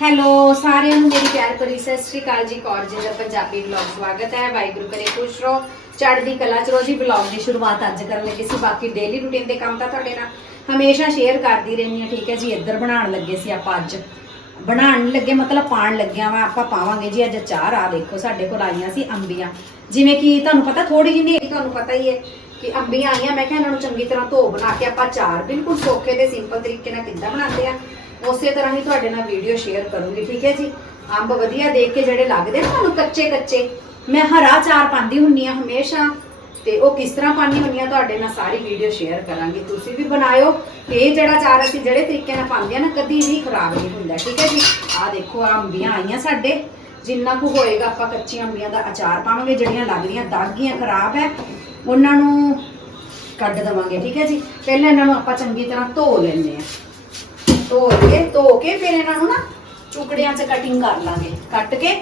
Hello, ਸਾਰਿਆਂ ਨੂੰ ਮੇਰੀ ਪਿਆਰ ਭਰੀ ਸਤਿ ਸ਼੍ਰੀ ਅਕਾਲ ਜੀ, ਕੌਰ ਜੀ ਦਾ ਪੰਜਾਬੀ ਵਲੌਗ ਸਵਾਗਤ ਹੈ। ਵਾਹਿਗੁਰੂ ਕਰੇ ਖੁਸ਼ ਰਹੋ, ਚੜ੍ਹਦੀ ਕਲਾ ਚ ਰੋਜੀ ਵਲੌਗ ਦੀ ਸ਼ੁਰੂਆਤ ਅੱਜ ਕਰਨ ਲੱਗੇ ਸੀ, ਬਾਕੀ ਡੇਲੀ ਰੂਟੀਨ ਦੇ ਕੰਮ ਤਾਂ ਤੁਹਾਡੇ ਨਾਲ ਹਮੇਸ਼ਾ ਸ਼ੇਅਰ ਕਰਦੀ ਰਹਿੰਦੀ ਹਾਂ, ਠੀਕ ਹੈ ਜੀ। ਇੱਧਰ ਬਣਾਉਣ ਲੱਗੇ ਸੀ ਆਪਾਂ ਅੱਜ। ਬਣਾਉਣ ਲੱਗੇ, ਮਤਲਬ ਪਾਣ ਲੱਗਿਆ ਵਾ, ਆਪਾਂ ਪਾਵਾਂਗੇ ਜੀ। ਅੱਜ ਚਾਰ ਆ ਦੇਖੋ, ਸਾਡੇ ਕੋਲ ਆਈਆਂ ਸੀ ਅੰਬੀਆਂ। ਜਿਵੇਂ ਕਿ ਤੁਹਾਨੂੰ ਪਤਾ ਥੋੜੀ ਜਿਹੀ ਨਹੀਂ, ਤੁਹਾਨੂੰ ਪਤਾ ਹੀ ਹੈ ਕਿ ਅੰਬੀਆਂ ਆਈਆਂ, ਮੈਂ ਕਿਹਾ ਇਹਨਾਂ ਨੂੰ ਚੰਗੀ ਤਰ੍ਹਾਂ ਧੋ ਬਣਾ ਕੇ ਆਪਾਂ ਚਾਰ, ਬਿਲਕੁਲ ਸੌਖੇ ਤੇ ਸਿੰਪਲ ਤਰੀਕੇ ਨਾਲ ਕਿੱਦਾਂ ਬਣਾਉਂਦੇ ਆ। ਉਸੇ ਤਰ੍ਹਾਂ ਹੀ ਤੁਹਾਡੇ ਨਾਲ ਵੀਡੀਓ ਸ਼ੇਅਰ ਕਰੂੰਗੀ, ਠੀਕ ਹੈ ਜੀ? ਅੰਬ ਵਧੀਆ ਦੇਖ ਕੇ ਜਿਹੜੇ ਲੱਗਦੇ ਨਾ ਤੁਹਾਨੂੰ ਕੱਚੇ ਕੱਚੇ, ਮੈਂ ਹਰਾ ਚਾਰ ਪਾਉਂਦੀ ਹੁੰਨੀ ਆ ਹਮੇਸ਼ਾ, ਤੇ ਉਹ ਕਿਸ ਤਰ੍ਹਾਂ ਪਾਣੀ ਹੁੰਨੀ ਆ ਤੁਹਾਡੇ ਨਾਲ ਸਾਰੀ ਵੀਡੀਓ ਸ਼ੇਅਰ ਕਰਾਂਗੀ। ਤੁਸੀਂ ਵੀ ਬਣਾਇਓ, ਇਹ ਜਿਹੜਾ ਚਾਰ ਅਸੀਂ ਜਿਹੜੇ ਤਰੀਕੇ ਨਾਲ ਪਾਉਂਦੇ ਆ ਨਾ, ਕਦੀ ਵੀ ਖਰਾਬ ਨਹੀਂ ਹੁੰਦਾ, ਠੀਕ ਹੈ ਜੀ? ਆਹ ਦੇਖੋ ਆ ਅੰਬੀਆਂ ਆਈਆਂ ਸਾਡੇ, ਜਿੰਨਾ ਕੁ ਹੋਏਗਾ ਆਪਾਂ ਕੱਚੀਆਂ ਅੰਬੀਆਂ ਦਾ ਅਚਾਰ ਪਾਵਾਂਗੇ, ਜਿਹੜੀਆਂ ਲੱਗਦੀਆਂ ਦਾਗੀਆਂ ਖਰਾਬ ਹੈ, ਉਹਨਾਂ ਨੂੰ ਕੱਢ ਦਵਾਂਗੇ, ਠੀਕ ਹੈ ਜੀ? ਪਹਿਲਾਂ ਇਹਨਾਂ ਨੂੰ ਆਪਾਂ ਚੰਗੀ ਤਰ੍ਹਾਂ ਧੋ ਲੈਂਦੇ ਆ ਧੋ ਕੇ ਧੋ ਕੇ ਫਿਰ ਇਹਨਾਂ ਨੂੰ ਨਾ ਟੁਕੜਿਆਂ 'ਚ ਕਟਿੰਗ ਕਰ ਲਾਂਗੇ। ਕੱਟ ਕੇ।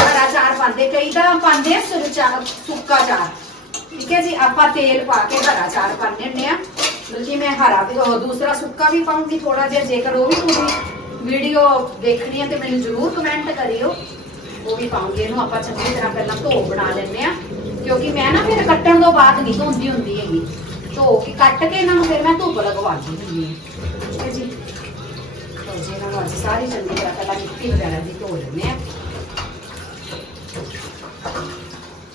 ਹਰਾ ਚਾਰ ਪਾਉਂਦੇ, ਕਈ ਤਾਂ ਪਾਉਂਦੇ ਆ ਸੁਰ ਚਾਰ, ਸੁੱਕਾ ਚਾਰ। ਠੀਕ ਹੈ ਜੀ, ਆਪਾਂ ਤੇਲ ਪਾ ਕੇ ਹਰਾ ਚਾਰ ਪਾਉਂਦੇ ਹੁੰਦੇ ਆ। ਬਲਕਿ ਮੈਂ ਹਰਾ ਵੀ, ਉਹ ਦੂਸਰਾ ਸੁੱਕਾ ਵੀ ਪਾਉਂਗੀ ਥੋੜਾ ਜਿਹਾ, ਜੇਕਰ ਉਹ ਵੀ ਤੁਸੀਂ ਵੀਡੀਓ ਦੇਖਣੀ ਹੈ ਤੇ ਮੈਨੂੰ ਜ਼ਰੂਰ ਕਮੈਂਟ ਕਰਿਓ। ਉਹ ਵੀ ਪਾਉਂਗੇ, ਇਹਨੂੰ ਆਪਾਂ ਚੰਗੀ ਤਰ੍ਹਾਂ ਪਹਿਲਾਂ ਧੋ ਬਣਾ ਲੈਂਦੇ ਆ। ਕਿਉਂਕਿ ਮੈਂ ਨਾ ਫਿਰ ਕੱਟਣ ਤੋਂ ਬਾਅਦ ਨਹੀਂ ਧੋਂਦੀ ਹੁੰਦੀ ਹੈਗੀ। ਧੋ ਕੇ ਕੱਟ ਕੇ ਇਹਨਾਂ ਨੂੰ ਫਿਰ ਮੈਂ ਧੁੱਪ ਲਗਵਾ ਦਿੰਦੀ ਹਾਂ। ਠੀਕ ਹੈ ਜੀ। ਤਾਂ ਜੀ ਇਹਨਾਂ ਨੂੰ ਅੱਜ ਸਾਰੀ ਚੰਗੀ ਤਰ੍ਹਾਂ ਪਹਿਲਾਂ ਮਿੱਟੀ ਵਗੈਰਾ ਦੀ ਧੋ ਲੈਂਦੇ ਆ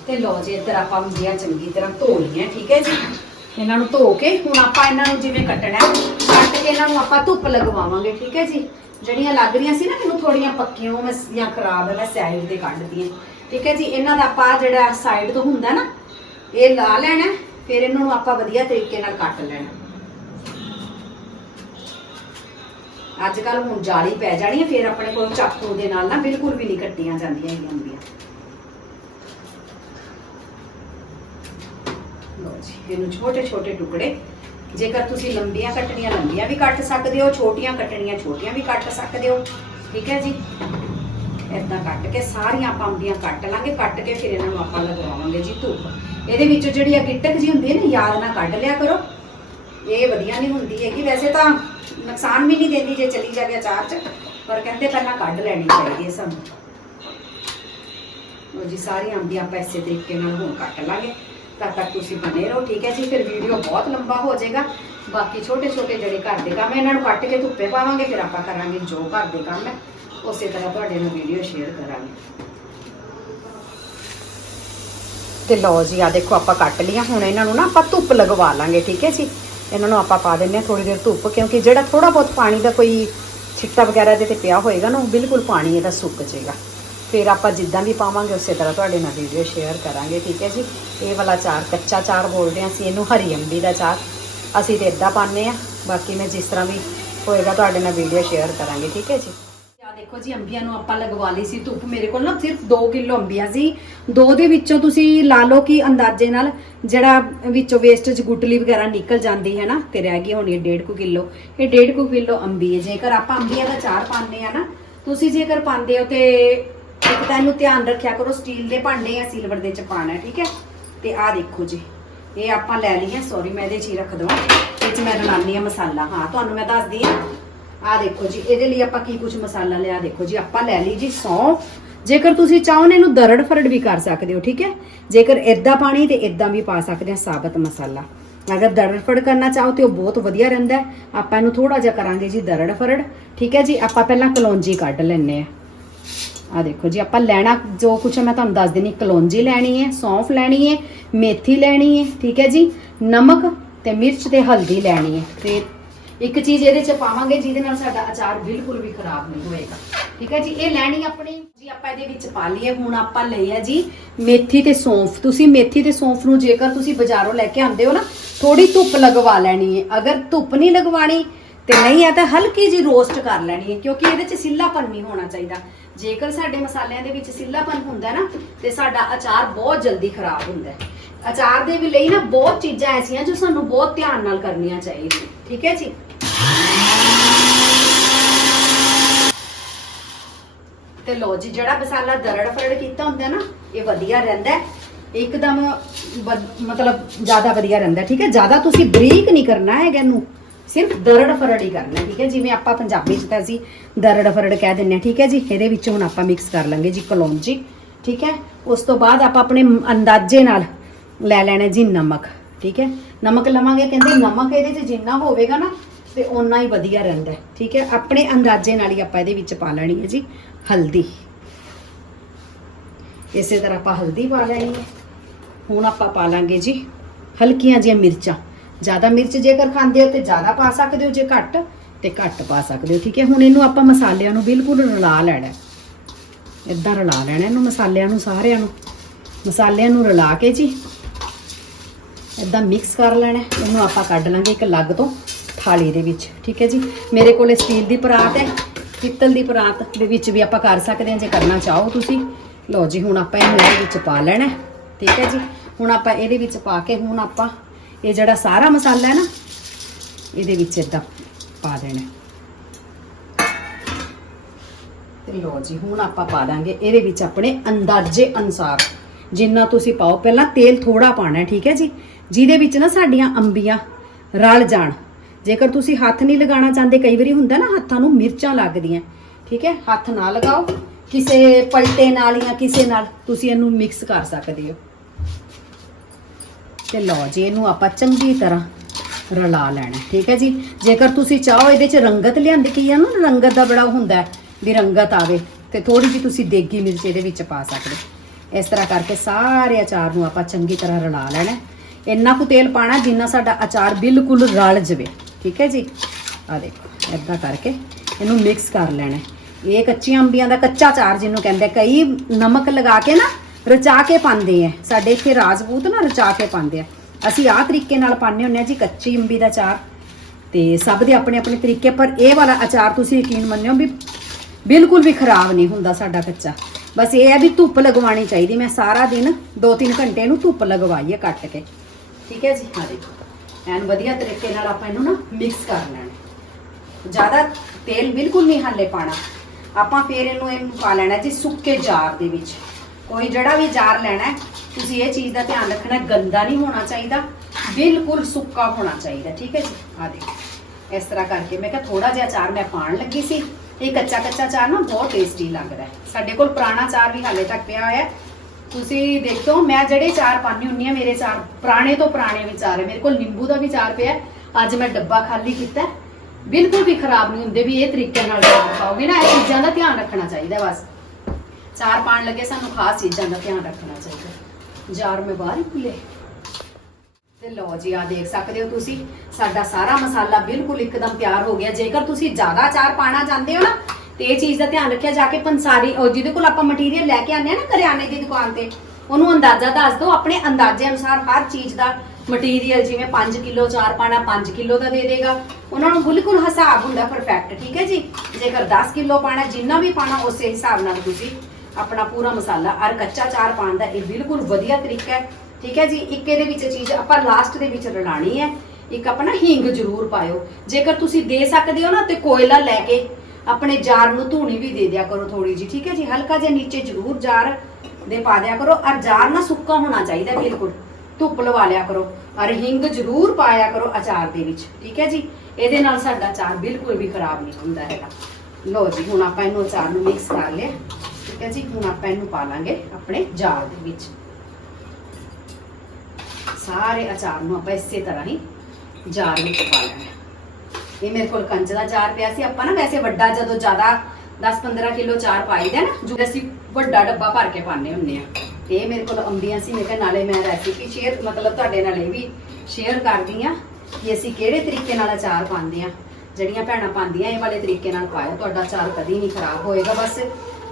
ਤੇ ਲੋ ਜੀ ਇੱਧਰ ਆਪਾਂ ਅੰਬੀਆਂ ਚੰਗੀ ਤਰ੍ਹਾਂ ਧੋ ਲਈਆਂ ਠੀਕ ਹੈ ਜੀ? ਇਹਨਾਂ ਨੂੰ ਧੋ ਕੇ ਹੁਣ ਆਪਾਂ ਇਹਨਾਂ ਨੂੰ ਜਿਵੇਂ ਕੱਟਣਾ ਹੈ, ਕੱਟ ਕੇ ਇਹਨਾਂ ਨੂੰ ਆਪਾਂ ਧੁੱਪ ਲਗਵਾਵਾਂਗੇ ਠੀਕ ਹੈ ਜੀ? ਜਿਹੜੀਆਂ ਲੱਗ ਰਹੀਆਂ ਸੀ ਨਾ ਮੈਨੂੰ ਥੋੜੀਆਂ ਪੱਕੀਆਂ ਉਹ ਮੈਂ ਜਾਂ ਖਰਾਬ ਹੈ ਮੈਂ ਸਾਈਡ ਤੇ ਕੱਢਦੀ ਹਾਂ। ਠੀਕ ਹੈ ਜੀ? ਇਹਨਾਂ ਦਾ ਆਪਾਂ ਜਿਹੜਾ ਸਾਈਡ ਤੋਂ ਹੁੰਦਾ ਨਾ ਇਹ ਲਾ ਲੈਣਾ ਫਿਰ ਇਹਨਾਂ ਨੂੰ ਆਪਾਂ ਵਧੀਆ ਤਰੀਕੇ ਨਾਲ ਕੱਟ ਲੈਣਾ। ਅੱਜ ਕੱਲ ਹੁਣ ਜਾਲੀ ਪੈ ਜਾਣੀ ਹੈ ਫਿਰ ਆਪਣੇ ਕੋਲ ਚਾਕੂ ਦੇ ਨਾਲ ਨਾ ਬਿਲਕੁਲ ਵੀ ਨਹੀਂ ਕੱਟੀਆਂ ਜਾਂਦੀਆਂ ਹੈਗੀਆਂ ਅੰਬੀਆਂ ਲਓ ਜੀ, ਇਹਨੂੰ ਛੋਟੇ ਛੋਟੇ ਟੁਕੜੇ। ਜੇਕਰ ਤੁਸੀਂ ਲੰਬੀਆਂ ਕੱਟਣੀਆਂ, ਲੰਬੀਆਂ ਵੀ ਕੱਟ ਸਕਦੇ ਹੋ, ਛੋਟੀਆਂ ਕੱਟਣੀਆਂ, ਛੋਟੀਆਂ ਵੀ ਕੱਟ ਸਕਦੇ ਹੋ। ਠੀਕ ਹੈ ਜੀ? ਇਦਾਂ ਕੱਟ ਕੇ ਸਾਰੀਆਂ ਆਪਾਂ ਅੰਬੀਆਂ ਕੱਟ ਲਾਂਗੇ, ਕੱਟ ਕੇ ਫਿਰ ਇਹਨਾਂ ਨੂੰ ਆਪਾਂ ਲਗਵਾਵਾਂਗੇ ਜੀ ਧੁੱਪ। ਇਹਦੇ ਵਿੱਚੋਂ ਜਿਹੜੀ ਆ ਗਿੱਟਕ ਜੀ ਹੁੰਦੀ ਹੈ ਨਾ, ਯਾਦ ਨਾਲ ਕੱਢ ਲਿਆ ਕਰੋ। ਇਹ ਵਧੀਆ ਨਹੀਂ ਹੁੰਦੀ ਹੈਗੀ। ਵੈਸੇ ਤਾਂ ਨੁਕਸਾਨ ਵੀ ਨਹੀਂ ਦਿੰਦੀ ਜੇ ਚਲੀ ਜਾਵੇ ਅਚਾਰ 'ਚ, ਪਰ ਕਹਿੰਦੇ ਪਹਿਲਾਂ ਕੱਢ ਲੈਣੀ ਚਾਹੀਦੀ ਹੈ ਸਾਨੂੰ। ਲਓ ਜੀ, ਸਾਰੀਆਂ ਅੰਬੀਆਂ ਆਪਾਂ ਇਸੇ ਤਰੀਕੇ ਨਾਲ ਹੁਣ ਕੱਟ ਲਾਂਗੇ। ਤਦ ਤੱਕ ਤੁਸੀਂ ਬਨੇ ਰਹੋ, ਠੀਕ ਹੈ ਜੀ। ਫਿਰ ਵੀਡੀਓ ਬਹੁਤ ਲੰਬਾ ਹੋ ਜਾਏਗਾ। ਬਾਕੀ ਛੋਟੇ ਛੋਟੇ ਜਿਹੜੇ ਘਰ ਦੇ ਕੰਮ ਇਹਨਾਂ ਨੂੰ ਕੱਟ ਕੇ ਧੁੱਪੇ ਪਾਵਾਂਗੇ, ਫਿਰ ਆਪਾਂ ਕਰਾਂਗੇ ਜੋ ਘਰ ਦੇ ਕੰਮ ਹੈ ਉਸੇ ਤਰ੍ਹਾਂ ਤੁਹਾਡੇ ਨਾਲ ਵੀਡੀਓ ਸ਼ੇਅਰ ਕਰਾਂਗੇ। ਤੇ ਲਓ ਜੀ ਆ ਦੇਖੋ, ਆਪਾਂ ਕੱਟ ਲਿਆ ਹੁਣ ਇਹਨਾਂ ਨੂੰ ਨਾ ਆਪਾਂ ਧੁੱਪ ਲਗਵਾ ਲਾਂਗੇ, ਠੀਕ ਹੈ ਜੀ? ਇਹਨਾਂ ਨੂੰ ਆਪਾਂ ਪਾ ਦਿੰਨੇ ਆ ਥੋੜੀ ਦੇਰ ਧੁੱਪ, ਕਿਉਂਕਿ ਜਿਹੜਾ ਥੋੜਾ ਬਹੁਤ ਪਾਣੀ ਦਾ ਕੋਈ ਛਿੱਟਾ ਵਗੈਰਾ ਇਹਦੇ ਤੇ ਪਿਆ ਹੋਏਗਾ ਨਾ, ਉਹ ਬਿਲਕੁਲ ਪਾਣੀ ਇਹਦਾ ਸੁੱਕ ਜਾਏਗਾ। ਫਿਰ ਆਪਾਂ ਜਿੱਦਾਂ ਵੀ ਪਾਵਾਂਗੇ, ਉਸੇ ਤਰ੍ਹਾਂ ਤੁਹਾਡੇ ਨਾਲ ਵੀਡੀਓ ਸ਼ੇਅਰ ਕਰਾਂਗੇ, ਠੀਕ ਹੈ ਜੀ? ਇਹ ਵਾਲਾ ਚਾਰ ਕੱਚਾ ਚਾਰ ਬੋਲਦੇ ਹਾਂ ਅਸੀਂ, ਇਹਨੂੰ ਹਰੀ ਅੰਬੀ ਦਾ ਚਾਰ। ਅਸੀਂ ਤੇ ਇਦਾਂ ਪਾਉਂਦੇ ਆ ਬਾਕੀ ਮੈਂ ਜਿਸ ਤਰ੍ਹਾਂ ਵੀ ਹੋਏਗਾ ਤੁਹਾਡੇ ਨਾਲ ਵੀਡੀਓ ਸ਼ੇਅਰ ਕਰਾਂਗੇ, ਠੀਕ ਹੈ ਜੀ? ਆ ਦੇਖੋ ਜੀ, ਅੰਬੀਆਂ ਨੂੰ ਆਪਾਂ ਲਗਵਾ ਲਈ ਸੀ ਧੁੱਪ। ਮੇਰੇ ਕੋਲ ਨਾ ਸਿਰਫ 2 ਕਿਲੋ ਅੰਬੀਆਂ ਸੀ। ਦੋ ਦੇ ਵਿੱਚੋਂ ਤੁਸੀਂ ਲਾ ਲਓ ਕਿ ਅੰਦਾਜ਼ੇ ਨਾਲ ਜਿਹੜਾ ਵਿੱਚੋਂ ਵੇਸਟੇਜ ਗੁਟਲੀ ਵਗੈਰਾ ਨਿਕਲ ਜਾਂਦੀ ਹੈ ਨਾ, ਤੇ ਰਹਿ ਗਈ ਹੋਣੀ 1.5 ਕਿਲੋ। ਇਹ 1.5 ਕਿਲੋ ਅੰਬੀ ਹੈ। ਜੇਕਰ ਆਪਾਂ ਅੰਬੀਆਂ ਦਾ ਚਾਰ ਪਾਉਂਦੇ ਆ ਨਾ, ਤੁਸੀਂ ਜੇਕਰ ਪਾਉਂਦੇ ਹੋ ਤੇ ਇੱਕ ਤਾਂ ਇਹਨੂੰ ਧਿਆਨ ਰੱਖਿਆ ਕਰੋ, ਸਟੀਲ ਦੇ ਭਾਂਡੇ ਜਾਂ ਸਿਲਵਰ ਦੇ ਚ ਪਾਣਾ ਠੀਕ ਹੈ? ਤੇ ਆਹ ਦੇਖੋ ਜੀ। ਇਹ ਆਪਾਂ ਲੈ ਲਈਏ। ਸੌਰੀ ਮੈਂ ਇਹਦੇ ਚ ਹੀ ਰੱਖ ਦਵਾਂ। ਇਹ ਚ ਮੈਂ ਬਣਾਉਣੀ ਆ ਮਸਾਲਾ। ਹਾਂ, ਤੁਹਾਨੂੰ ਮੈਂ ਦੱਸਦੀ ਆ ਆ ਦੇਖੋ ਜੀ, ਇਹਦੇ ਲਈ ਆਪਾਂ ਕੀ ਕੁਝ ਮਸਾਲਾ ਲਿਆ? ਦੇਖੋ ਜੀ, ਆਪਾਂ ਲੈ ਲਈ ਜੀ ਸੌਂਫ। ਜੇਕਰ ਤੁਸੀਂ ਚਾਹੋ ਨਾ ਇਹਨੂੰ ਦਰੜ ਫਰੜ ਵੀ ਕਰ ਸਕਦੇ ਹੋ, ਠੀਕ ਹੈ? ਜੇਕਰ ਇਦਾਂ ਪਾਣੀ ਤੇ ਇਦਾਂ ਵੀ ਪਾ ਸਕਦੇ ਆ ਸਾਬਤ ਮਸਾਲਾ। ਅਗਰ ਦਰੜ ਫਰੜ ਕਰਨਾ ਚਾਹੋ ਤੇ ਉਹ ਬਹੁਤ ਵਧੀਆ ਰਹਿੰਦਾ ਆਪਾਂ ਇਹਨੂੰ ਥੋੜਾ ਜਿਹਾ ਕਰਾਂਗੇ ਜੀ ਦਰੜ ਫਰੜ। ਠੀਕ ਹੈ ਜੀ, ਆਪਾਂ ਪਹਿਲਾਂ ਕਲੌਂਜੀ ਕੱਢ ਲੈਣੇ ਆ ਆ ਦੇਖੋ ਜੀ, ਆਪਾਂ ਲੈਣਾ ਜੋ ਕੁਛ ਮੈਂ ਤੁਹਾਨੂੰ ਦੱਸ ਦੇਣੀ ਕਲੌਂਜੀ ਲੈਣੀ ਹੈ, ਸੌਂਫ ਲੈਣੀ ਹੈ, ਮੇਥੀ ਲੈਣੀ ਹੈ, ਠੀਕ ਹੈ ਜੀ? ਨਮਕ ਤੇ ਮਿਰਚ ਤੇ ਹਲਦੀ ਲੈਣੀ ਹੈ। ਤੇ ਇੱਕ ਚੀਜ਼ ਇਹਦੇ ਚ ਪਾਵਾਂਗੇ, ਜਿਹਦੇ ਨਾਲ ਸਾਡਾ ਅਚਾਰ ਬਿਲਕੁਲ ਵੀ ਖਰਾਬ ਨਹੀਂ ਹੋਏਗਾ। ਠੀਕ ਹੈ ਜੀ, ਇਹ ਲੈਣੀ ਆਪਣੀ। ਜੀ, ਆਪਾਂ ਇਹਦੇ ਵਿੱਚ ਪਾ ਲਈਏ, ਹੁਣ ਆਪਾਂ ਲਈ ਆ ਜੀ ਮੇਥੀ ਤੇ ਸੌਂਫ। ਤੁਸੀਂ ਮੇਥੀ ਤੇ ਸੌਂਫ ਨੂੰ ਜੇਕਰ ਤੁਸੀਂ ਬਾਜ਼ਾਰੋਂ ਲੈ ਕੇ ਆਉਂਦੇ ਹੋ ਨਾ ਥੋੜੀ ਧੁੱਪ ਲਗਵਾ ਲੈਣੀ ਹੈ। ਅਗਰ ਧੁੱਪ ਨਹੀਂ ਲਗਵਾਣੀ ਤੇ ਨਹੀਂ ਆ ਤਾਂ ਹਲਕੀ ਜੀ ਰੋਸਟ ਕਰ ਲੈਣੀ ਹੈ, ਕਿਉਂਕਿ ਇਹਦੇ ਚ ਸਿੱਲਾਪਨ ਨਹੀਂ ਹੋਣਾ ਚਾਹੀਦਾ। ਜੇਕਰ ਸਾਡੇ ਮਸਾਲਿਆਂ ਦੇ ਵਿੱਚ ਸਿੱਲਾਪਨ ਹੁੰਦਾ ਨਾ, ਤੇ ਸਾਡਾ ਅਚਾਰ ਬਹੁਤ ਜਲਦੀ ਖਰਾਬ ਹੁੰਦਾ ਹੈ। ਅਚਾਰ ਦੇ ਵੀ ਲਈ ਨਾ ਬਹੁਤ ਚੀਜ਼ਾਂ ਐਸੀਆਂ ਜੋ ਸਾਨੂੰ ਬਹੁਤ ਧਿਆਨ ਨਾਲ ਕਰਨੀਆਂ ਚਾਹੀਦੀਆਂ। ਠੀਕ ਹੈ ਜੀ? ਤੇ ਲੋ ਜੀ, ਜਿਹੜਾ ਮਸਾਲਾ ਦਰੜ ਫਰੜ ਕੀਤਾ ਹੁੰਦਾ ਨਾ, ਇਹ ਵਧੀਆ ਰਹਿੰਦਾ ਹੈ। ਇੱਕਦਮ ਮਤਲਬ ਜ਼ਿਆਦਾ ਵਧੀਆ ਰਹਿੰਦਾ ਠੀਕ ਹੈ, ਜ਼ਿਆਦਾ ਤੁਸੀਂ ਬਰੀਕ ਨਹੀਂ ਕਰਨਾ ਹੈਗਾ ਇਹਨੂੰ। ਸਿਰਫ ਦਰੜ ਫਰੜ ਹੀ ਕਰਨਾ, ਠੀਕ ਹੈ? ਜਿਵੇਂ ਆਪਾਂ ਪੰਜਾਬੀ ਚ ਤਾਂ ਅਸੀਂ ਦਰੜ ਫਰੜ ਕਹਿ ਦਿੰਦੇ ਹਾਂ, ਠੀਕ ਹੈ ਜੀ? ਇਹਦੇ ਵਿੱਚ ਹੁਣ ਆਪਾਂ ਮਿਕਸ ਕਰ ਲਾਂਗੇ ਜੀ, ਕਲੌਂਜੀ, ਠੀਕ ਹੈ? ਉਸ ਤੋਂ ਬਾਅਦ ਆਪਾਂ ਆਪਣੇ ਅੰਦਾਜ਼ੇ ਨਾਲ ਲੈ ਲੈਣਾ ਜੀ ਨਮਕ, ਠੀਕ ਹੈ? ਨਮਕ ਲਵਾਂਗੇ, ਕਹਿੰਦੇ ਨਮਕ ਇਹਦੇ 'ਚ ਜਿੰਨਾ ਹੋਵੇਗਾ ਨਾ, ਤੇ ਓਨਾ ਹੀ ਵਧੀਆ ਰਹਿੰਦਾ ਠੀਕ ਹੈ? ਆਪਣੇ ਅੰਦਾਜ਼ੇ ਨਾਲ ਹੀ ਆਪਾਂ ਇਹਦੇ ਵਿੱਚ ਪਾ ਲੈਣੀ ਹੈ ਜੀ, ਹਲਦੀ। ਇਸੇ ਤਰ੍ਹਾਂ ਆਪਾਂ ਹਲਦੀ ਪਾ ਲੈਣੀ ਹੈ। ਹੁਣ ਆਪਾਂ ਪਾ ਲਾਂਗੇ ਜੀ, ਹਲਕੀਆਂ ਜਿਹੀਆਂ ਮਿਰਚਾਂ। ਜ਼ਿਆਦਾ ਮਿਰਚ ਜੇਕਰ ਖਾਂਦੇ ਹੋ ਤੇ ਜ਼ਿਆਦਾ ਪਾ ਸਕਦੇ ਹੋ ਜੇ ਘੱਟ, ਤੇ ਘੱਟ ਪਾ ਸਕਦੇ ਹੋ, ਠੀਕ ਹੈ? ਹੁਣ ਇਹਨੂੰ ਆਪਾਂ ਮਸਾਲਿਆਂ ਨੂੰ ਬਿਲਕੁਲ ਰਲਾ ਲੈਣਾ ਹੈ। ਰਲਾ ਲੈਣਾ ਇਹਨੂੰ ਮਸਾਲਿਆਂ ਨੂੰ, ਸਾਰਿਆਂ ਨੂੰ। ਮਸਾਲਿਆਂ ਨੂੰ ਰਲਾ ਕੇ ਜੀ, ਏਦਾਂ ਮਿਕਸ ਕਰ ਲੈਣਾ ਹੈ। ਇਹਨੂੰ ਆਪਾਂ ਕੱਢ ਲਾਂਗੇ ਇੱਕ ਅਲੱਗ ਤੋਂ ਥਾਲੀ ਦੇ ਵਿੱਚ, ਠੀਕ ਹੈ ਜੀ? ਮੇਰੇ ਕੋਲੇ ਸਟੀਲ ਦੀ ਪਰਾਤ ਹੈ, ਪਿੱਤਲ ਦੀ ਪਰਾਤ ਦੇ ਵਿੱਚ ਵੀ ਆਪਾਂ ਕਰ ਸਕਦੇ ਹਾਂ, ਜੇ ਕਰਨਾ ਚਾਹੋ ਤੁਸੀਂ। ਲਓ ਜੀ, ਹੁਣ ਆਪਾਂ ਇਹਨੂੰ ਇਹਦੇ ਵਿੱਚ ਪਾ ਲੈਣਾ ਠੀਕ ਹੈ ਜੀ? ਹੁਣ ਆਪਾਂ ਇਹਦੇ ਵਿੱਚ ਪਾ ਕੇ, ਹੁਣ ਆਪਾਂ ਇਹ ਜਿਹੜਾ ਸਾਰਾ ਮਸਾਲਾ ਹੈ ਨਾ, ਇਹਦੇ ਵਿੱਚ ਏਦਾਂ ਪਾ ਦੇਣਾ ਤੇ ਲਓ ਜੀ, ਹੁਣ ਆਪਾਂ ਪਾ ਦਾਂਗੇ ਇਹਦੇ ਵਿੱਚ ਆਪਣੇ ਅੰਦਾਜ਼ੇ ਅਨੁਸਾਰ। ਜਿੰਨਾ ਤੁਸੀਂ ਪਾਓ, ਪਹਿਲਾਂ ਤੇਲ ਥੋੜਾ ਪਾਣਾ ਠੀਕ ਹੈ ਜੀ? ਜਿਹਦੇ ਵਿੱਚ ਨਾ ਸਾਡੀਆਂ ਅੰਬੀਆਂ ਰਲ ਜਾਣ। ਜੇਕਰ ਤੁਸੀਂ ਹੱਥ ਨਹੀਂ ਲਗਾਉਣਾ ਚਾਹੁੰਦੇ, ਕਈ ਵਾਰੀ ਹੁੰਦਾ ਨਾ ਹੱਥਾਂ ਨੂੰ ਮਿਰਚਾਂ ਲੱਗਦੀਆਂ। ਠੀਕ ਹੈ? ਹੱਥ ਨਾ ਲਗਾਓ, ਕਿਸੇ ਪਲਟੇ ਨਾਲ ਜਾਂ ਕਿਸੇ ਨਾਲ ਤੁਸੀਂ ਇਹਨੂੰ ਮਿਕਸ ਕਰ ਸਕਦੇ ਹੋ। ਤੇ ਲਓ ਜੀ, ਇਹਨੂੰ ਆਪਾਂ ਚੰਗੀ ਤਰ੍ਹਾਂ ਰਲਾ ਲੈਣਾ, ਠੀਕ ਹੈ ਜੀ? ਜੇਕਰ ਤੁਸੀਂ ਚਾਹੋ ਇਹਦੇ ਚ ਰੰਗਤ ਲਿਆਂਦੀ, ਕੀ ਆ ਨਾ, ਰੰਗਤ ਦਾ ਬੜਾ ਹੁੰਦਾ ਵੀ ਰੰਗਤ ਆਵੇ ਤੇ ਥੋੜੀ ਜਿਹੀ ਤੁਸੀਂ ਦੇਗੀ ਮਿਰਚ ਇਹਦੇ ਵਿੱਚ ਪਾ ਸਕਦੇ ਹੋ। ਇਸ ਤਰ੍ਹਾਂ ਕਰਕੇ ਸਾਰੇ ਅਚਾਰ ਨੂੰ ਆਪਾਂ ਚੰਗੀ ਤਰ੍ਹਾਂ ਰਲਾ ਲੈਣਾ ਇੰਨਾ ਕੁ ਤੇਲ ਪਾਣਾ ਜਿੰਨਾ ਸਾਡਾ ਅਚਾਰ ਬਿਲਕੁਲ ਰਲ ਜਵੇ, ਠੀਕ ਹੈ ਜੀ? ਆ ਦੇਖੋ, ਏਦਾਂ ਕਰਕੇ ਇਹਨੂੰ ਮਿਕਸ ਕਰ ਲੈਣਾ ਇਹ ਕੱਚੀਆਂ ਅੰਬੀਆਂ ਦਾ ਕੱਚਾ ਅਚਾਰ ਜਿਹਨੂੰ ਕਹਿੰਦੇ ਕਈ ਨਮਕ ਲਗਾ ਕੇ ਨਾ ਰਚਾ ਕੇ ਪਾਉਂਦੇ ਆ। ਸਾਡੇ ਇੱਥੇ ਰਾਜਪੂਤ ਨਾ ਰਚਾ ਕੇ ਪਾਉਂਦੇ ਆ। ਅਸੀਂ ਆਹ ਤਰੀਕੇ ਨਾਲ ਪਾਉਂਦੇ ਹੁੰਦੇ ਆ ਜੀ, ਕੱਚੀ ਅੰਬੀ ਦਾ ਅਚਾਰ। ਤੇ ਸਭ ਦੇ ਆਪਣੇ ਆਪਣੇ ਤਰੀਕੇ, ਪਰ ਇਹ ਵਾਲਾ ਅਚਾਰ ਤੁਸੀਂ ਯਕੀਨ ਮੰਨਿਓ ਵੀ ਬਿਲਕੁਲ ਵੀ ਖਰਾਬ ਨਹੀਂ ਹੁੰਦਾ ਸਾਡਾ ਕੱਚਾ। ਬਸ ਇਹ ਹੈ ਵੀ ਧੁੱਪ ਲਗਵਾਉਣੀ ਚਾਹੀਦੀ। ਮੈਂ ਸਾਰਾ ਦਿਨ 2-3 ਘੰਟੇ ਇਹਨੂੰ ਧੁੱਪ ਲਗਵਾਈ ਹੈ ਕੱਟ ਕੇ। ਠੀਕ ਹੈ ਜੀ? ਹਾਂ ਦੇਖੋ। ਐਨ ਵਧੀਆ ਤਰੀਕੇ ਨਾਲ ਆਪਾਂ ਇਹਨੂੰ ਨਾ ਮਿਕਸ ਕਰ ਲੈਣਾ। ਜ਼ਿਆਦਾ ਤੇਲ ਬਿਲਕੁਲ ਨਹੀਂ ਹਾਲੇ ਪਾਣਾ ਆਪਾਂ ਫੇਰ ਇਹਨੂੰ ਇਹਨੂੰ ਪਾ ਲੈਣਾ ਜੀ ਸੁੱਕੇ ਜਾਰ ਦੇ ਵਿੱਚ। ਕੋਈ ਜਿਹੜਾ ਵੀ ਜਾਰ ਲੈਣਾ ਤੁਸੀਂ ਇਹ ਚੀਜ਼ ਦਾ ਧਿਆਨ ਰੱਖਣਾ, ਗੰਦਾ ਨਹੀਂ ਹੋਣਾ ਚਾਹੀਦਾ, ਬਿਲਕੁਲ ਸੁੱਕਾ ਹੋਣਾ ਚਾਹੀਦਾ, ਠੀਕ ਹੈ ਜੀ? ਆ ਦੇਖੋ, ਇਸ ਤਰ੍ਹਾਂ ਕਰਕੇ ਮੈਂ ਕਿਹਾ ਥੋੜਾ ਜਿਹਾ ਚਾਰ ਮੈਂ ਪਾਣ ਲੱਗੀ ਸੀ। ਇਹ ਕੱਚਾ ਕੱਚਾ ਚਾਰ ਨਾ ਬਹੁਤ ਟੇਸਟੀ ਲੱਗਦਾ ਹੈ। ਸਾਡੇ ਕੋਲ ਪੁਰਾਣਾ ਚਾਰ ਵੀ ਹਾਲੇ ਤੱਕ ਪਿਆ ਹੋਇਆ ਤੁਸੀਂ ਦੇਖੋ ਮੈਂ ਜਿਹੜੇ ਚਾਰ ਪਾਣੀ ਹੁੰਨੀ ਆ ਮੇਰੇ ਚਾਰ ਪੁਰਾਣੇ ਤੋਂ ਪੁਰਾਣੇ ਵੀ ਚਾਰ ਹੈ। ਮੇਰੇ ਕੋਲ ਨਿੰਬੂ ਦਾ ਵੀ ਚਾਰ ਪਿਆ ਅੱਜ ਮੈਂ ਡੱਬਾ ਖਾਲੀ ਕੀਤਾ ਬਿਲਕੁਲ ਵੀ ਖਰਾਬ ਨਹੀਂ ਹੁੰਦੇ ਵੀ ਇਹ ਤਰੀਕੇ ਨਾਲ ਚਾਰ ਪਾਓਗੇ ਨਾ, ਇਹ ਚੀਜ਼ਾਂ ਦਾ ਧਿਆਨ ਰੱਖਣਾ ਚਾਹੀਦਾ ਬਸ। ਚਾਰ ਪਾਣ ਲੱਗੇ, ਸਾਨੂੰ ਖਾਸ ਚੀਜ਼ਾਂ ਦਾ ਧਿਆਨ ਰੱਖਣਾ ਚਾਹੀਦਾ। ਜਾਰ ਮੈਂ ਬਾਹਰ ਹੀ ਭੁੱਲੇ ਤੇ ਲਓ ਜੀ ਆ ਦੇਖ ਸਕਦੇ ਹੋ ਤੁਸੀਂ, ਸਾਡਾ ਸਾਰਾ ਮਸਾਲਾ ਬਿਲਕੁਲ ਇੱਕਦਮ ਤਿਆਰ ਹੋ ਗਿਆ। ਜੇਕਰ ਤੁਸੀਂ ਜ਼ਿਆਦਾ ਚਾਰ ਪਾਣਾ ਚਾਹੁੰਦੇ ਹੋ ਨਾ, ਤੇ ਇਹ ਚੀਜ਼ ਦਾ ਧਿਆਨ ਰੱਖਿਆ, ਜਾ ਕੇ ਪੰਸਾਰੀ ਜਿਹਦੇ ਕੋਲ ਆਪਾਂ ਮਟੀਰੀਅਲ ਲੈ ਕੇ ਆਉਂਦੇ ਆ ਨਾ ਕਰਿਆਨੇ ਦੀ ਦੁਕਾਨ ਤੇ, ਉਹਨੂੰ ਅੰਦਾਜ਼ਾ ਦੱਸ ਦਿਓ, ਆਪਣੇ ਅੰਦਾਜ਼ੇ ਅਨੁਸਾਰ ਹਰ ਚੀਜ਼ ਦਾ ਮਟੀਰੀਅਲ ਜਿਵੇਂ 5 ਕਿਲੋ ਚਾਰ ਪਾਣਾ 5 ਕਿਲੋ ਦਾ ਦੇ ਦੇਗਾ। ਉਹਨਾਂ ਨੂੰ ਬਿਲਕੁਲ ਹਿਸਾਬ ਹੁੰਦਾ ਪਰਫੈਕਟ ਠੀਕ ਹੈ ਜੀ? ਜੇਕਰ 10 ਕਿਲੋ ਪਾਣਾ, ਜਿੰਨਾ ਵੀ ਪਾਣਾ, ਉਸੇ ਹਿਸਾਬ ਨਾਲ ਤੁਸੀਂ ਆਪਣਾ ਪੂਰਾ ਮਸਾਲਾ। ਔਰ ਕੱਚਾ ਚਾਰ ਪਾਉਣ ਦਾ ਇਹ ਬਿਲਕੁਲ ਵਧੀਆ ਤਰੀਕਾ ਹੈ। ਠੀਕ ਹੈ ਜੀ? ਇੱਕ ਇਹਦੇ ਵਿੱਚ ਚੀਜ਼ ਆਪਾਂ ਲਾਸਟ ਦੇ ਵਿੱਚ ਰਲਾਣੀ ਹੈ। ਇੱਕ ਆਪਣਾ ਹਿੰਗ ਜ਼ਰੂਰ ਪਾਇਓ। ਜੇਕਰ ਤੁਸੀਂ ਦੇ ਸਕਦੇ ਹੋ ਨਾ ਤੇ ਕੋਇਲਾ ਲੈ ਕੇ ਆਪਣੇ ਜਾਰ ਨੂੰ ਧੂਣੀ ਵੀ ਦੇ ਦਿਆ ਕਰੋ ਥੋੜੀ ਜੀ ਠੀਕ ਹੈ ਜੀ? ਹਲਕਾ ਜਿਹਾ ਨੀਚੇ ਜ਼ਰੂਰ ਜਾਰ ਦੇ ਪਾ ਦਿਆ ਕਰੋ। ਔਰ ਜਾਰ ਨਾ ਸੁੱਕਾ ਹੋਣਾ ਚਾਹੀਦਾ ਬਿਲਕੁਲ। ਧੁੱਪ ਲਵਾ ਲਿਆ ਕਰੋ। ਔਰ ਹਿੰਗ ਜ਼ਰੂਰ ਪਾਇਆ ਕਰੋ ਅਚਾਰ ਦੇ ਵਿੱਚ। ਠੀਕ ਹੈ ਜੀ? ਇਹਦੇ ਨਾਲ ਸਾਡਾ ਅਚਾਰ ਬਿਲਕੁਲ ਵੀ ਖਰਾਬ ਨਹੀਂ ਹੁੰਦਾ ਹੈਗਾ। ਲਓ ਜੀ, ਹੁਣ ਆਪਾਂ ਇਹਨੂੰ ਅਚਾਰ ਨੂੰ ਮਿਕਸ ਕਰ ਲਿਆ। ਠੀਕ ਹੈ ਜੀ, ਹੁਣ ਆਪਾਂ ਇਹਨੂੰ ਪਾ ਲਾਂਗੇ ਆਪਣੇ ਜਾਰ ਦੇ ਵਿੱਚ। ਸਾਰੇ ਅਚਾਰ ਨੂੰ ਆਪਾਂ ਇਸੇ ਤਰ੍ਹਾਂ ਹੀ ਜਾਰ ਵਿੱਚ ਪਾ ਲੈਣਾ ਇਹ ਮੇਰੇ ਕੋਲ ਕੰਚ ਦਾ ਚਾਰ ਪਿਆ ਸੀ, ਆਪਾਂ ਨਾ ਵੈਸੇ ਵੱਡਾ ਜਦੋਂ ਜ਼ਿਆਦਾ 10-15 ਕਿਲੋ ਚਾਰ ਪਾਈਦਾ ਨਾ, ਜੋ ਅਸੀਂ ਵੱਡਾ ਡੱਬਾ ਭਰ ਕੇ ਪਾਉਂਦੇ ਹੁੰਦੇ ਆ ਤੇ ਇਹ ਮੇਰੇ ਕੋਲ ਅੰਬੀਆਂ ਸੀ, ਮੈਂ ਕਿਹਾ ਨਾਲੇ ਮੈਂ ਰੈਸਿਪੀ ਸ਼ੇਅਰ ਮਤਲਬ ਤੁਹਾਡੇ ਨਾਲ ਇਹ ਵੀ ਸ਼ੇਅਰ ਕਰਦੀ ਆ ਕਿ ਅਸੀਂ ਕਿਹੜੇ ਤਰੀਕੇ ਨਾਲ ਅਚਾਰ ਪਾਉਂਦੇ ਆ ਜਿਹੜੀਆਂ ਭੈਣਾਂ ਪਾਉਂਦੀਆਂ, ਇਹ ਵਾਲੇ ਤਰੀਕੇ ਨਾਲ ਪਾਇਓ, ਤੁਹਾਡਾ ਅਚਾਰ ਕਦੀ ਨਹੀਂ ਖਰਾਬ ਹੋਏਗਾ, ਬਸ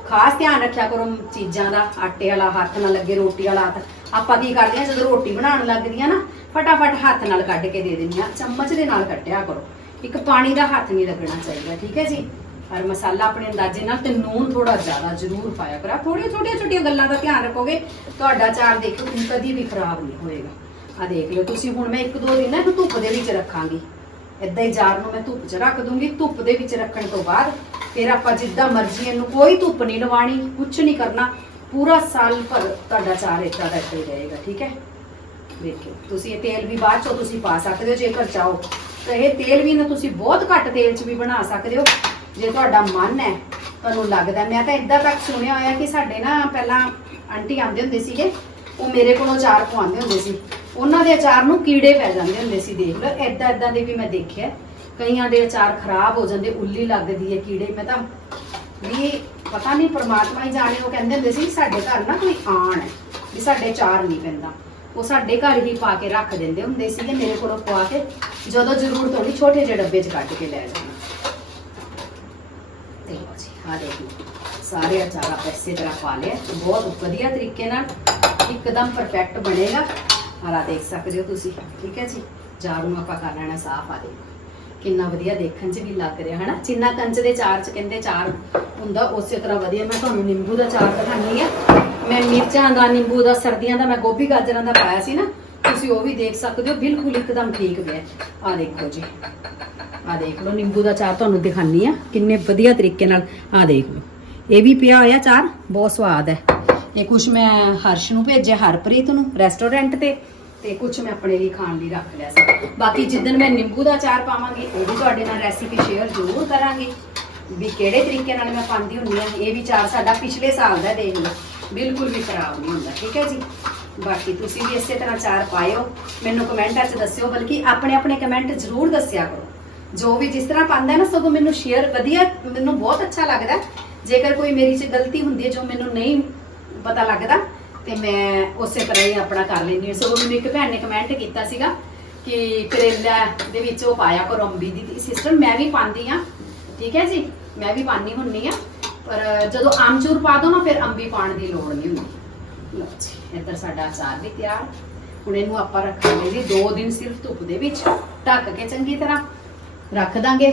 ਖਾਸ ਧਿਆਨ ਰੱਖਿਆ ਕਰੋ ਚੀਜ਼ਾਂ ਦਾ, ਆਟੇ ਵਾਲਾ ਹੱਥ ਨਾ ਲੱਗੇ ਰੋਟੀ ਵਾਲਾ ਹੱਥ। ਆਪਾਂ ਕੀ ਕਰਦੇ ਆ ਜਦੋਂ ਰੋਟੀ ਬਣਾਉਣ ਲੱਗਦੀਆਂ ਨਾ, ਫਟਾਫਟ ਹੱਥ ਨਾਲ ਕੱਢ ਕੇ ਦੇ ਦਿੰਦੇ ਆ ਚਮਚ ਦੇ ਨਾਲ ਕੱਟਿਆ ਕਰੋ। ਇੱਕ ਪਾਣੀ ਦਾ ਹੱਥ ਨਹੀਂ ਲੱਗਣਾ ਚਾਹੀਦਾ, ਠੀਕ ਹੈ ਜੀ? ਔਰ ਮਸਾਲਾ ਆਪਣੇ ਅੰਦਾਜ਼ੇ ਨਾਲ ਤੇ ਨੂਨ ਥੋੜਾ ਜ਼ਿਆਦਾ ਜ਼ਰੂਰ ਪਾਇਆ ਕਰੋ। ਥੋੜੀਆਂ ਛੋਟੀਆਂ ਛੋਟੀਆਂ ਗੱਲਾਂ ਦਾ ਧਿਆਨ ਰੱਖੋਗੇ, ਤੁਹਾਡਾ ਚਾਰ ਦੇਖੋ ਕਦੀ ਵੀ ਖਰਾਬ ਨਹੀਂ ਹੋਏਗਾ। ਆ ਦੇਖ ਲਓ ਤੁਸੀਂ, ਹੁਣ ਮੈਂ ਇੱਕ ਦੋ ਦਿਨ ਨਾ ਇਹਨੂੰ ਧੁੱਪ ਦੇ ਵਿੱਚ ਰੱਖਾਂਗੀ। ਏਦਾਂ ਹੀ ਜਾਰ ਨੂੰ ਮੈਂ ਧੁੱਪ 'ਚ ਰੱਖ ਦੂੰਗੀ। ਧੁੱਪ ਦੇ ਵਿੱਚ ਰੱਖਣ ਤੋਂ ਬਾਅਦ ਫਿਰ ਆਪਾਂ ਜਿੱਦਾਂ ਮਰਜ਼ੀ ਇਹਨੂੰ ਕੋਈ ਧੁੱਪ ਨਹੀਂ ਲਵਾਣੀ ਕੁਝ ਨਹੀਂ ਕਰਨਾ। ਪੂਰਾ ਸਾਲ ਭਰ ਤੁਹਾਡਾ ਚਾਰ ਏਦਾਂ ਦਾ ਹੀ ਰਹੇਗਾ, ਠੀਕ ਹੈ? ਦੇਖਿਓ ਤੁਸੀਂ ਇਹ ਤੇਲ ਵੀ ਬਾਅਦ ਚੋਂ ਤੁਸੀਂ ਪਾ ਸਕਦੇ ਹੋ, ਜੇਕਰ ਚਾਹੋ। ਤਾਂ ਇਹ ਤੇਲ ਵੀ ਨਾ ਤੁਸੀਂ ਬਹੁਤ ਘੱਟ ਤੇਲ 'ਚ ਵੀ ਬਣਾ ਸਕਦੇ ਹੋ। ਜੇ ਤੁਹਾਡਾ ਮਨ ਹੈ, ਤੁਹਾਨੂੰ ਲੱਗਦਾ ਮੈਂ ਤਾਂ ਇਦਾਂ ਤੱਕ ਸੁਣਿਆ ਹੋਇਆ ਕਿ ਸਾਡੇ ਨਾ ਪਹਿਲਾਂ ਆਂਟੀ ਆਉਂਦੇ ਹੁੰਦੇ ਸੀਗੇ, ਉਹ ਮੇਰੇ ਕੋਲੋਂ ਅਚਾਰ ਪਵਾਉਂਦੇ ਹੁੰਦੇ ਸੀ। ਉਹਨਾਂ ਦੇ ਅਚਾਰ ਨੂੰ ਕੀੜੇ ਪੈ ਜਾਂਦੇ ਹੁੰਦੇ ਸੀ, ਦੇਖ ਲਓ। ਇਦਾਂ ਇਦਾਂ ਦੇ ਵੀ ਮੈਂ ਦੇਖਿਆ। ਕਈਆਂ ਦੇ ਅਚਾਰ ਖਰਾਬ ਹੋ ਜਾਂਦੇ, ਉੱਲੀ ਲੱਗਦੀ ਹੈ ਕੀੜੇ। ਮੈਂ ਤਾਂ ਵੀ ਪਤਾ ਨਹੀਂ, ਪਰਮਾਤਮਾ ਹੀ ਜਾਣੇ, ਉਹ ਕਹਿੰਦੇ ਹੁੰਦੇ ਸੀ ਸਾਡੇ ਘਰ ਨਾ ਕੋਈ ਆਣ ਹੈ, ਵੀ ਸਾਡੇ ਚਾਰ ਨਹੀਂ ਪੈਂਦਾ। ਉਹ ਸਾਡੇ ਘਰ ਹੀ ਪਾ ਕੇ ਰੱਖ ਦਿੰਦੇ ਹੁੰਦੇ ਸੀਗੇ, ਮੇਰੇ ਕੋਲੋਂ ਪਵਾ ਕੇ, ਜਦੋਂ ਜ਼ਰੂਰਤ ਹੋਣੀ, ਛੋਟੇ ਜਿਹੇ ਡੱਬੇ 'ਚ ਕੱਢ ਕੇ ਲੈ ਜਾਣਾ ਤੇ ਜੀ, ਆ ਦੇਖੋ, ਸਾਰੇ ਅਚਾਰ ਆਪਾਂ ਇਸੇ ਤਰ੍ਹਾਂ ਪਾ ਲਿਆ ਬਹੁਤ ਵਧੀਆ ਤਰੀਕੇ ਨਾਲ ਇੱਕਦਮ ਪਰਫੈਕਟ ਬਣੇਗਾ। ਹਾਲਾ ਦੇਖ ਸਕਦੇ ਹੋ ਤੁਸੀਂ, ਠੀਕ ਹੈ ਜੀ? ਜਾਰੂ ਨੂੰ ਆਪਾਂ ਕਰ ਲੈਣਾ ਸਾਫ਼ ਆ ਦੇਖੋ। ਕਿੰਨਾ ਵਧੀਆ ਦੇਖਣ 'ਚ ਵੀ ਲੱਗ ਰਿਹਾ, ਹਨਾ? ਜਿੰਨਾ ਕੰਚ ਦੇ ਚਾਰ 'ਚ ਕਹਿੰਦੇ ਚਾਰ ਹੁੰਦਾ, ਉਸੇ ਤਰ੍ਹਾਂ ਵਧੀਆ। ਮੈਂ ਤੁਹਾਨੂੰ ਨਿੰਬੂ ਦਾ ਚਾਰ ਦਿਖਾਣੀ ਆ। ਮੈਂ ਮਿਰਚਾਂ ਦਾ, ਨਿੰਬੂ ਦਾ, ਸਰਦੀਆਂ ਦਾ, ਮੈਂ ਗੋਭੀ ਗਾਜਰਾਂ ਦਾ ਪਾਇਆ ਸੀ ਨਾ, ਤੁਸੀਂ ਉਹ ਵੀ ਦੇਖ ਸਕਦੇ ਹੋ, ਬਿਲਕੁਲ ਇੱਕਦਮ ਠੀਕ ਪਿਆ। ਆ ਦੇਖੋ ਜੀ। ਆ ਦੇਖ ਲਓ, ਨਿੰਬੂ ਦਾ ਚਾਰ ਤੁਹਾਨੂੰ ਦਿਖਾਣੀ ਆ, ਕਿੰਨੇ ਵਧੀਆ ਤਰੀਕੇ ਨਾਲ। ਆ ਦੇਖ ਲਓ। ਇਹ ਵੀ ਪਿਆ ਹੋਇਆ ਚਾਰ, ਬਹੁਤ ਸਵਾਦ ਹੈ। ਇਹ ਕੁਛ ਮੈਂ ਹਰਸ਼ ਨੂੰ ਭੇਜਿਆ, ਹਰਪ੍ਰੀਤ ਨੂੰ ਰੈਸਟੋਰੈਂਟ ਤੇ। ਤੇ ਕੁਛ ਮੈਂ ਆਪਣੇ ਲਈ ਖਾਣ ਲਈ ਰੱਖ ਲਿਆ ਸੀ। ਬਾਕੀ ਜਿੱਦਣ ਮੈਂ ਨਿੰਬੂ ਦਾ ਚਾਰ ਪਾਵਾਂਗੀ, ਉਹ ਵੀ ਤੁਹਾਡੇ ਨਾਲ ਰੈਸਿਪੀ ਸ਼ੇਅਰ ਜ਼ਰੂਰ ਕਰਾਂਗੇ। ਵੀ ਕਿਹੜੇ ਤਰੀਕੇ ਨਾਲ ਮੈਂ ਪਾਉਂਦੀ ਹੁੰਦੀ ਹਾਂ, ਇਹ ਵੀ ਚਾਰ ਸਾਡਾ ਪਿਛਲੇ ਸਾਲ ਦਾ ਦੇਖ ਲਓ। ਬਿਲਕੁਲ ਵੀ ਖਰਾਬ ਨਹੀਂ ਹੁੰਦਾ, ਠੀਕ ਹੈ ਜੀ? ਬਾਕੀ ਤੁਸੀਂ ਵੀ ਇਸੇ ਤਰ੍ਹਾਂ ਚਾਰ ਪਾਇਓ। ਮੈਨੂੰ ਕਮੈਂਟਾਂ 'ਚ ਦੱਸਿਓ, ਬਲਕਿ ਆਪਣੇ ਆਪਣੇ ਕਮੈਂਟ ਜ਼ਰੂਰ ਦੱਸਿਆ ਕਰੋ। ਜੋ ਵੀ ਜਿਸ ਤਰ੍ਹਾਂ ਪਾਉਂਦਾ ਨਾ, ਸਗੋਂ ਮੈਨੂੰ ਸ਼ੇਅਰ ਵਧੀਆ, ਮੈਨੂੰ ਬਹੁਤ ਅੱਛਾ ਲੱਗਦਾ। ਜੇਕਰ ਕੋਈ ਮੇਰੀ 'ਚ ਗਲਤੀ ਹੁੰਦੀ ਹੈ, ਜੋ ਮੈਨੂੰ ਨਹੀਂ ਪਤਾ ਲੱਗਦਾ ਤੇ ਮੈਂ ਉਸੇ ਤਰ੍ਹਾਂ ਹੀ ਆਪਣਾ ਕਰ ਲੈਂਦੀ ਹਾਂ। ਸਗੋਂ ਮੈਨੂੰ ਇੱਕ ਭੈਣ ਨੇ ਕਮੈਂਟ ਕੀਤਾ ਸੀਗਾ ਕਿ ਕਰੇਲਾ ਦੇ ਵਿੱਚ ਉਹ ਪਾਇਆ ਕਰੋ ਅੰਬੀ ਦੀ ਸਿਸਟਰ ਮੈਂ ਵੀ ਪਾਉਂਦੀ ਆ ਠੀਕ ਹੈ ਜੀ? ਮੈਂ ਵੀ ਪਾਉਂਦੀ ਹੁੰਨੀ ਆ ਪਰ ਜਦੋਂ ਆਮਚੂਰ ਪਾ ਦੋ ਨਾ, ਫਿਰ ਅੰਬੀ ਪਾਉਣ ਦੀ ਲੋੜ ਨਹੀਂ ਹੁੰਦੀ। ਲਓ ਜੀ, ਇੱਧਰ ਸਾਡਾ ਅਚਾਰ ਵੀ ਤਿਆਰ। ਹੁਣ ਇਹਨੂੰ ਆਪਾਂ ਰੱਖਾਂਗੇ ਜੀ 2 ਦਿਨ ਸਿਰਫ ਧੁੱਪ ਦੇ ਵਿੱਚ। ਢੱਕ ਕੇ ਚੰਗੀ ਤਰ੍ਹਾਂ ਰੱਖ ਦਾਂਗੇ।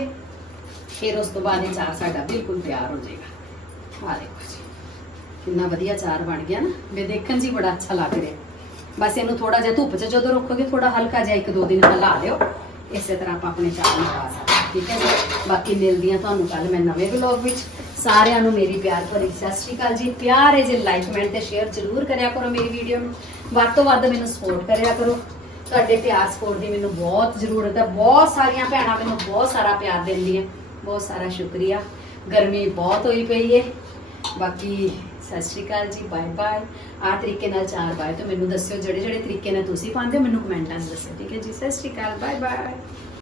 ਫਿਰ ਉਸ ਤੋਂ ਬਾਅਦ ਇਹ ਚਾਰ ਸਾਡਾ ਬਿਲਕੁਲ ਤਿਆਰ ਹੋ ਜਾਏਗਾ। ਆ ਦੇਖੋ ਕਿੰਨਾ ਵਧੀਆ ਚਾਰ ਬਣ ਗਿਆ ਨਾ ਵੀ ਦੇਖਣ 'ਚ ਹੀ ਬੜਾ ਅੱਛਾ ਲੱਗ ਰਿਹਾ। ਬਸ ਇਹਨੂੰ ਥੋੜਾ ਜਿਹਾ ਧੁੱਪ 'ਚ ਜਦੋਂ ਰੱਖੋਗੇ ਥੋੜਾ ਹਲਕਾ ਜਿਹਾ ਇੱਕ ਦੋ ਦਿਨ ਹਿਲਾ ਲਿਓ ਇਸੇ ਤਰ੍ਹਾਂ ਆਪਾਂ ਆਪਣੇ ਚਾਰ ਨੂੰ ਪਾ ਸਕਦੇ ਠੀਕ ਹੈ ਜੀ? ਬਾਕੀ ਮਿਲਦੀ ਹਾਂ ਤੁਹਾਨੂੰ ਕੱਲ ਮੈਂ ਨਵੇਂ ਵਲੌਗ ਵਿੱਚ। ਸਾਰਿਆਂ ਨੂੰ ਮੇਰੀ ਪਿਆਰ ਭਰੀ ਸਤਿ ਸ਼੍ਰੀ ਅਕਾਲ ਜੀ। ਪਿਆਰ ਹੈ ਜੇ ਲਾਈਕ ਕਮੈਂਟ ਤੇ ਸ਼ੇਅਰ ਜ਼ਰੂਰ ਕਰਿਆ ਕਰੋ ਮੇਰੀ ਵੀਡੀਓ ਨੂੰ। ਵੱਧ ਤੋਂ ਵੱਧ ਮੈਨੂੰ ਸਪੋਰਟ ਕਰਿਆ ਕਰੋ। ਤੁਹਾਡੇ ਪਿਆਰ ਸਪੋਰਟ ਦੀ ਮੈਨੂੰ ਬਹੁਤ ਜ਼ਰੂਰਤ ਹੈ। ਬਹੁਤ ਸਾਰੀਆਂ ਭੈਣਾਂ ਮੈਨੂੰ ਬਹੁਤ ਸਾਰਾ ਪਿਆਰ ਦਿੰਦੀਆਂ। ਬਹੁਤ ਸਾਰਾ ਸ਼ੁਕਰੀਆ। ਗਰਮੀ ਬਹੁਤ ਹੋਈ ਪਈ ਹੈ। ਬਾਕੀ ਸਤਿ ਸ਼੍ਰੀ ਅਕਾਲ ਜੀ ਬਾਏ ਬਾਏ ਆ ਤਰੀਕੇ ਨਾਲ ਚਾਰ ਬਾਏ ਤੋਂ ਮੈਨੂੰ ਦੱਸਿਓ ਜਿਹੜੇ ਜਿਹੜੇ ਤਰੀਕੇ ਨਾਲ ਤੁਸੀਂ ਪਾਉਂਦੇ ਹੋ, ਮੈਨੂੰ ਕਮੈਂਟਾਂ 'ਚ ਦੱਸਿਓ। ਠੀਕ ਹੈ ਜੀ, ਸਤਿ ਸ਼੍ਰੀ ਅਕਾਲ ਬਾਏ ਬਾਏ